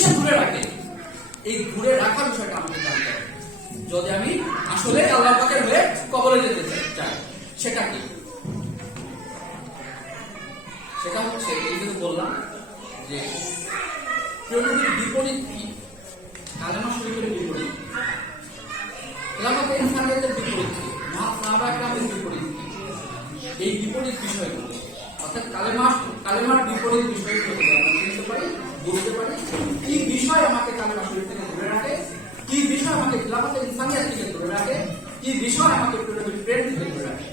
সে দূরে রাখে, এই দূরে রাখার বিষয়টা আমাকে জানতে হবে। যদি আমি আসলে আল্লাহ পাকের হয়ে কবরে যেতে চাই, সেটা কি? সেটা হচ্ছে এই যে বললাম যে প্রিয়নবীর বিপরীত কি, কালেমা শরীফের বিপরীত, খেলাফতে ইনসানিয়াতের বিপরীত কি, সাহাবা একরামের বিপরীত কি, এই বিপরীত বিষয়গুলো অর্থাৎ কালেমার বিপরীত বিষয়গুলো আমরা চিনতে পারি, বুঝতে পারি কি বিষয় আমাকে কালেমা শরীফ থেকে দূরে রাখে, কি বিষয় আমাকে খেলাফতে ইনসানিয়াত থেকে দূরে রাখে, কি বিষয় আমাকে প্রিয়নবীর প্রেম থেকে দূরে রাখে।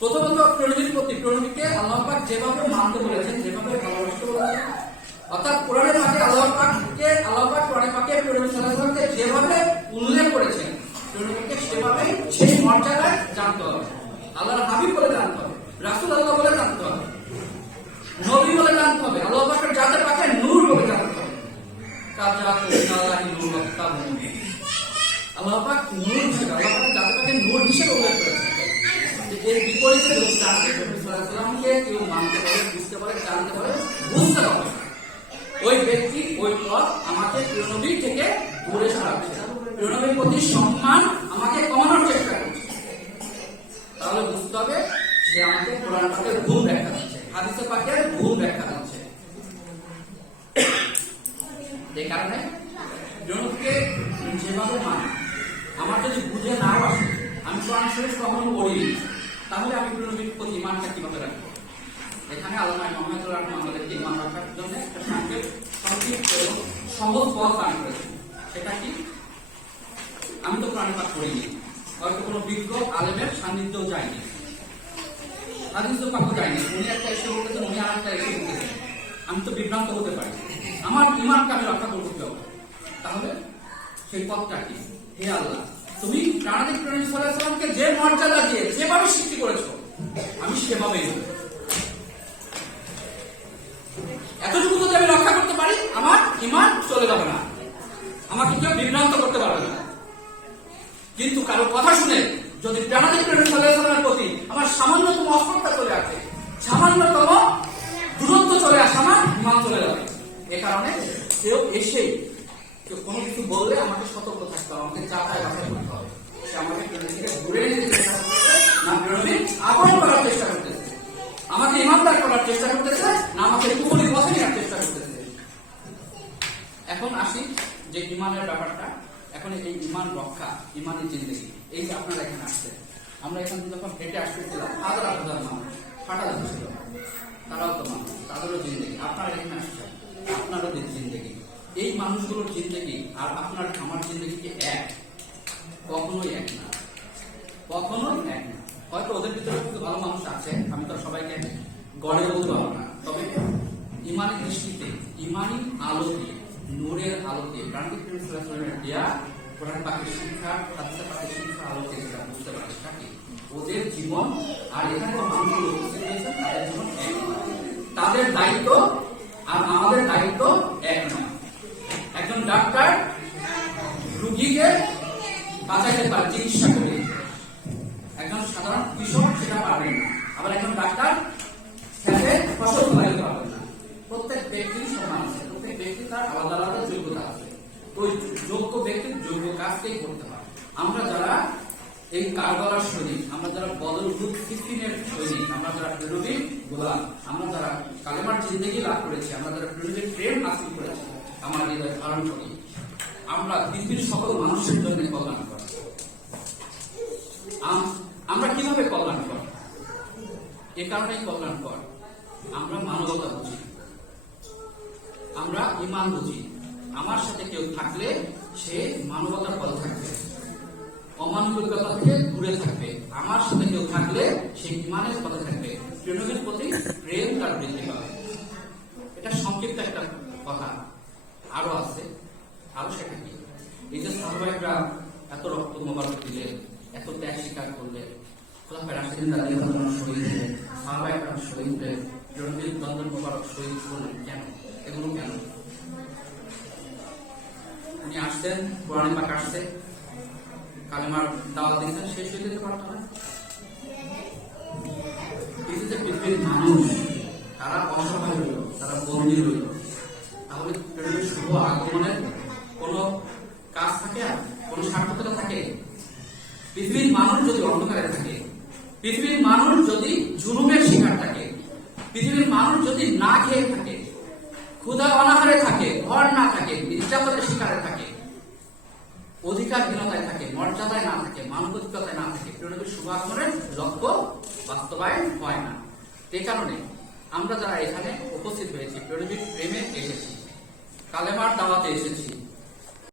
প্রথমত প্রিয়নবীর প্রতি, প্রিয়নবীকে আল্লাহ পাক যেভাবে মানতে বলেছেন, যেভাবে ভালোবাসতে বলেছেন, অর্থাৎ কোরআনে পাকে আল্লাহ পাক কোরআনে পাকে প্রিয়নবী সাল্লাল্লাহু আলাইহি ওয়াসাল্লামকে যেভাবে উল্লেখ করেছেন, প্রিয়নবীকে সেভাবে সেই মর্যাদায় জানতে হবে। আল্লাহর হাবিব বলে জানতে হবে, রাসূলুল্লাহ বলে জানতে হবে, নবী বলে জানতে হবে, আল্লাহ পাকের জাতে পাকে নূর বলে জানতে হবে। কাজাতুল্লাহি নূর তাবুন, আল্লাহ পাক নূর হিসেবে, আল্লাহ পাকের জাতে পাকে নূর হিসেবে উল্লেখ করেছেন। এর বিপরীতে যদি জানতে নবী সাল্লাল্লাহু আলাইহি ওয়াসাল্লামকে কেউ মানতে পারে, বুঝতে পারে, জানতে পারে, বুঝতে পারে, ওই ব্যক্তি ওই পথ আমাকে প্রিয়নবী থেকে দূরে সরাচ্ছে, প্রিয়নবীর প্রতি সম্মান আমাকে কমানোর চেষ্টা করছে। তাহলে বুঝতে হবে সে আমাকে কোরআন পাকের ভুল ব্যাখ্যা দিচ্ছে, হাদিসে পাকের ভুল ব্যাখ্যা দিচ্ছে। এই কারণে প্রিয়নবীকে যেভাবে মানে আমার যদি বুঝে না আসে, আমি কোরআন শরীফ কখনো পড়িনি, তাহলে আমি প্রিয়নবীর প্রতি ইমানটা কিভাবে রাখবো? এখানে আল্লামা মুহাম্মদুর রহমান আমাদেরকে ইমান রাখার জন্য একটা সংক্ষিপ্ত এবং সহজ পথ দান করেছেন। সেটা কি? আমি তো কোরআন পাঠ পড়িনি, হয়তো কোনো বিজ্ঞ আলেমের সান্নিধ্যেও যায়নি, হাদিস পাঠও যায়নি, উনি একটা এসে বলতেছেন, উনি আর একটা এসে বলতেছেন, আমি তো বিভ্রান্ত হতে পারি, আমার ইমানকে আমি রক্ষা করতে হবে। তাহলে সেই পথটা কি? হে আল্লাহ, তুমি প্রাণাধিক প্রেরণী সাল্লাল্লাহু আলাইহি ওয়াসাল্লামকে যে মর্যাদা দিয়ে যেভাবে সৃষ্টি করেছো, আমি সেভাবেই হব। এতটুকু যদি আমি রক্ষা করতে পারি, আমার ঈমান চলে যাবে না, আমাকে কেউ বিভ্রান্ত করতে পারবে না। কিন্তু কারো কথা শুনে যদি প্রাণাধিক প্রেরণী সাল্লাল্লাহু আলাইহি ওয়াসাল্লামের প্রতি আমার সামান্যতম অস্পর্ধা চলে আসে, সামান্যতম দূরত্ব চলে আসে, আমার ঈমান চলে যাবে। এ কারণে কেউ এসেই কেউ কোনো কিছু বললে আমাকে সতর্ক থাকতে হবে, আমাকে যাচাই বাছাই করতে হবে। সে আমাকে প্রেরণী থেকে দূরে নিতে চেষ্টা করতেছে না প্রেরণী আপন করার চেষ্টা করতেছে, আমাকে ইমানদার করার চেষ্টা করতেছে না আমাকে কুফরি পথে নেওয়ার চেষ্টা করতেছে। এখন আসি যে ইমানের ব্যাপারটা, এখন এই ইমান রক্ষা, ইমানের জিন্দেগি, এই যে আপনারা এখানে আসছেন, আমরা এখান থেকে যখন হেঁটে আসতেছিলাম, হাজার হাজার মানুষ ফাটা যাচ্ছিল, তারাও তো মানুষ, তাদেরও জিন্দেগি, আপনারা এখানে আসছেন, আপনারও জিন্দেগি, এই মানুষগুলোর জিন্দেগি আর আপনার আমার জিন্দেগি কি এক? কখনোই এক না, কখনোই এক না। হয়তো ওদের ভিতরে কিছু ভালো মানুষ আছে, আমি তো সবাইকে গড়ে বলতে পারবো না, তবে ইমানি দৃষ্টিতে, ইমানি আলোকে, নূরের আলোকে, প্রাণাধিক প্রেরণী সাল্লাল্লাহু আলাইহি ওয়াসাল্লামের দেয়া কোরআন পাকের শিক্ষা, হাদিসে পাকের শিক্ষা আলোকে সেটা বুঝতে পারে। সেটা কি? ওদের জীবন আর এখানে মানুষগুলো উপস্থিত হয়েছেন, তাদের জীবন এক, তাদের দায়িত্ব আর আমাদের দায়িত্ব এক নয়। একজন ডাক্তার রোগীকে বাঁচাইতে পারে, চিকিৎসা করে, একজন সাধারণ কৃষক সেটা পারবেন না, আবার একজন ডাক্তার খেতে ফসল ফলাইতে পারবেন না। প্রত্যেক ব্যক্তির সমান আছে, প্রত্যেক ব্যক্তি তার আলাদা আলাদা যোগ্যতা আছে, ওই যোগ্য ব্যক্তির যোগ্য কাজকেই করতে হয়। আমরা যারা এই কারবালার সৈনিক, আমরা যারা বদর 15-এর সৈনিক, আমরা যারা প্রেরণীর গোলাম, আমরা যারা কালেমার জিন্দেগি লাভ করেছি, আমরা যারা প্রেরণীর প্রেম হাসিল করেছি, আমার হৃদয় ধারণ করি, আমরা পৃথিবীর সকল মানুষের জন্য কল্যাণ করি। আমরা কিভাবে কল্যাণ করি? এ কারণেই কল্যাণ কর, আমরা মানবতা বুঝি, আমরা ঈমান বুঝি। আমার সাথে কেউ থাকলে সে মানবতার পথে থাকবে, অমানবিকতা থেকে দূরে থাকবে। আমার সাথে কেউ থাকলে সে ঈমানের পথে থাকবে, প্রেরণীর প্রতি প্রেম তার বৃদ্ধি পাবে। এটা সংক্ষিপ্ত একটা কথা, আরো আছে, আরো সেটা কি? এই যে সাহাবায়ে এত রক্ত মোবারক দিলেন, এত ত্যাগ স্বীকার করলেন, খোলাফায়ে রাশিদিন রাদিয়াল্লাহু আনহুম শহীদ হলেন, সাহাবায়ে কেরাম শহীদ হলেন, প্রেরণীর বন্ধন মোবারক শহীদ করলেন, কেন? এগুলো কেন? উনি আসতেন, কোরআন পাক আসছে, কালেমার দাওয়াত দিয়েছেন, শেষ হয়ে যেতে পারত না? পৃথিবীর মানুষ তারা অসহায় রইল, তারা বন্দী রইল, তাহলে প্রেরণের শুভ আগমনের কোন কাজ থাকে, আর কোন সার্থকতা থাকে? পৃথিবীর মানুষ যদি অন্ধকারে থাকে, পৃথিবীর মানুষ যদি জুলুমের শিকার থাকে, পৃথিবীর মানুষ যদি না খেয়ে থাকে, ক্ষুধা অনাহারে থাকে, ঘর না থাকে, নির্যাতনের শিকারে থাকে, অধিকারহীনতায় থাকে, মর্যাদায় না থাকে, মানবাধিকতায় না থাকে, প্রেরণের শুভ আগমনের লক্ষ্য বাস্তবায়ন হয় না। এই কারণে আমরা যারা এখানে উপস্থিত হয়েছি, প্রেরণের প্রেমে এসেছি, কালেমার দাওয়াতে এসেছি,